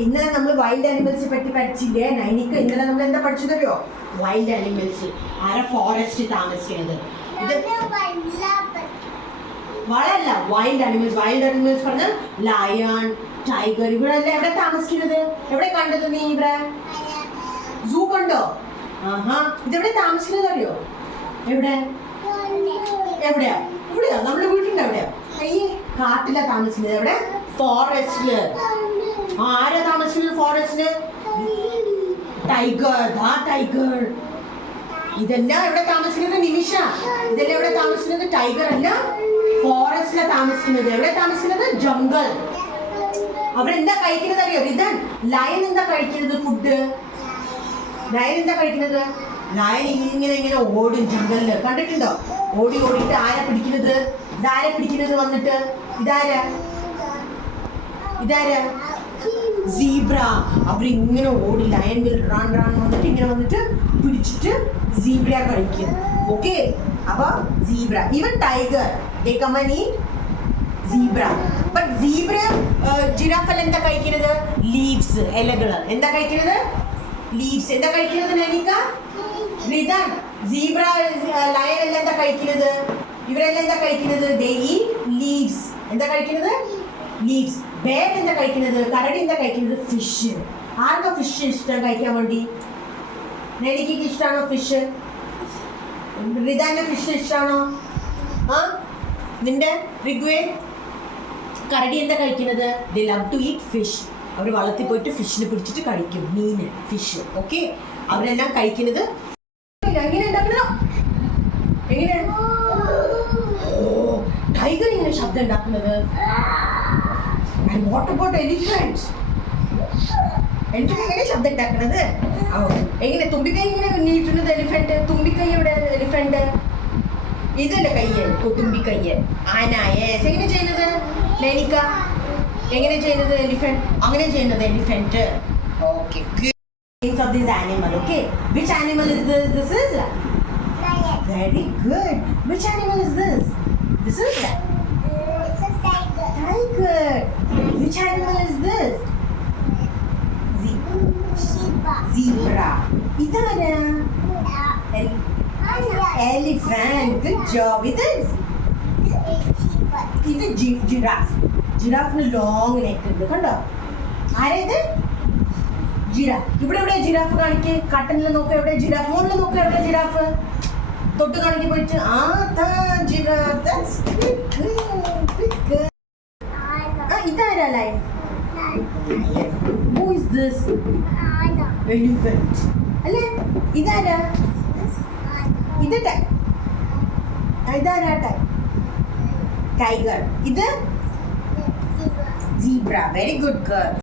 ഇന്നലെ നമ്മൾ wild animals പറ്റി പഠിച്ചില്ലേ? നൈനിക്ക് ഇന്നലെ നമ്മൾ എന്താ പഠിച്ചതറിയോ? വൈൽഡ് ആനിമൽസ് ആരാ ഫോറസ്റ്റ് താമസിക്കുന്നത്. ഇത് വളല്ല വൈൽഡ് ആനിമൽസ്. വൈൽഡ് ആനിമൽസ് പറഞ്ഞ ലയൺ, ടൈഗർ, ഇവരെല്ലാം എവിടെ താമസിക്കുന്നത്? എവിടെ കണ്ടത് നീ? ഇവിടെ സൂ കണ്ടോ? ആഹാ, ഇതെവിടെ താമസിക്കുന്നത് അറിയോ? എവിടെ എവിടെയാ? ഇവിടെയാ, നമ്മുടെ വീട്ടിന്റെ എവിടെയാ? ഈ കാട്ടിലാ താമസിക്കുന്നത്. എവിടെ? ഫോറസ്റ്റില്. ആരാ താമസിക്കുന്നത് ഫോറസ്റ്റില്? ടൈഗർ. ആ ടൈഗർ. ഇതെല്ലാം എവിടെ താമസിക്കുന്നത്? നിമിഷ, ഇതെല്ലാം എവിടെ താമസിക്കുന്നത്? ടൈഗർ അല്ല, ഫോറസ്റ്റിലാ താമസിക്കുന്നത്. എവിടെ താമസിക്കുന്നത്? ജംഗൽ. അവരെന്താ കഴിക്കുന്നത് അറിയോ? റിതൻ, ലയൺ എന്താ കഴിക്കുന്നത്? ഫുഡ്. ലയൺ എന്താ കഴിക്കുന്നത്? ലയൺ ഇങ്ങനെ ഇങ്ങനെ ഓടും ജംഗലില്. കണ്ടിട്ടുണ്ടോ? ഓടി ഓടിയിട്ട് ആരാ പിടിക്കുന്നത്? ഇതാരാ പിടിക്കുന്നത് വന്നിട്ട്? ഇതാരാ? ഇതാരാ? സീബ്ര. അവരിങ്ങനെ ഓടി, ലയൺ വിൽ റൺ റൺ വന്നിട്ട് ഇങ്ങനെ വന്നിട്ട് പിടിച്ചിട്ട് സീബ്ര കഴിക്കും. ഓക്കെ, അപ്പൊ zebra. Even tiger they come and eat zebra. But zebra giraffe എല്ലാം എന്താ കഴിക്കുന്നത്? ലീവ്സ്, ഇലകള്. എന്താ കഴിക്കുന്നത്? ലീവ്സ്. എന്താ കഴിക്കുന്നത് നൈനിക? റിതൻ, സീബ്ര, ലയൺ എല്ലാം എന്താ കഴിക്കുന്നത്? ഇവരെല്ലാം എന്താ കഴിക്കുന്നത്? ദേ ഈറ്റ് ലീവ്സ്. എന്താ കഴിക്കുന്നത്? ലീവ്സ്. ബേർ എന്താ കഴിക്കുന്നത്? കരടി എന്താ കഴിക്കുന്നത്? ഫിഷ്. ആർക്കാ ഫിഷ് ഇഷ്ടം കഴിക്കാൻ വേണ്ടി? നൈനിക്ക് ഇഷ്ടമാണോ ഫിഷ്? റിതാന്റെ ഫിഷ് ഇഷ്ടമാണോ? ആ, നിന്റെ റിഗ്വേ? കരടി എന്താ കഴിക്കുന്നത്? They love to eat fish. അവർ വള്ളത്തിൽ പോയിട്ട് ഫിഷിനെ പിടിച്ചിട്ട് കഴിക്കും. മീന്, ഫിഷ്. ഓക്കെ, അവരെല്ലാം കഴിക്കുന്നത്. എങ്ങനെ ഉണ്ടാക്കണോ? എങ്ങനെ? ടൈഗർ ഇങ്ങനെ ശബ്ദം ഉണ്ടാക്കുന്നത്. What about elephant? എലിഫന്റ് എങ്ങനെ ശബ്ദം ഉണ്ടാക്കുന്നത്? എങ്ങനെ തുമ്പിക്കൈ ഇങ്ങനെ നീട്ടുന്നത്? എലിഫന്റ് തുമ്പിക്കൈ എവിടെ? എലിഫന്റ് ഇതല്ലേ കയ്യ്, തുമ്പിക്കയ്യ്. ആനായേസ് എങ്ങനെ ചെയ്യുന്നത്? നൈനിക എങ്ങനെ ചെയ്യുന്നത്? എലിഫന്റ് അങ്ങനെ ചെയ്യുന്നത്. Elephant. Okay, names of this animal. Okay, which animal is this? This is lion. Very good. Which animal is this? This is tiger. Which animal is this? Zebra. Idara. Elephant. Good job. It is giraffe. Giraffe long neck ഉണ്ട്. കണ്ടോ? ആരാ ഇത്? Giraffe. ഇവിടെ എവിടെ giraffe? കാണിക്ക്. കട്ടനിൽ നോക്കുക, എവിടെ giraffe? മുകളിൽ നോക്കുക, എവിടെ ജിറാഫ്? തൊട്ട് കാണിക്ക് പോയിട്ട്. ആ ജിറാഫ്. ഇതാരാ lion? Who is this? Elephant. അല്ലേ? ഇതാരാ? ഇതാരാ? ടൈഗർ. ഇത് സീബ്ര. Very good girl.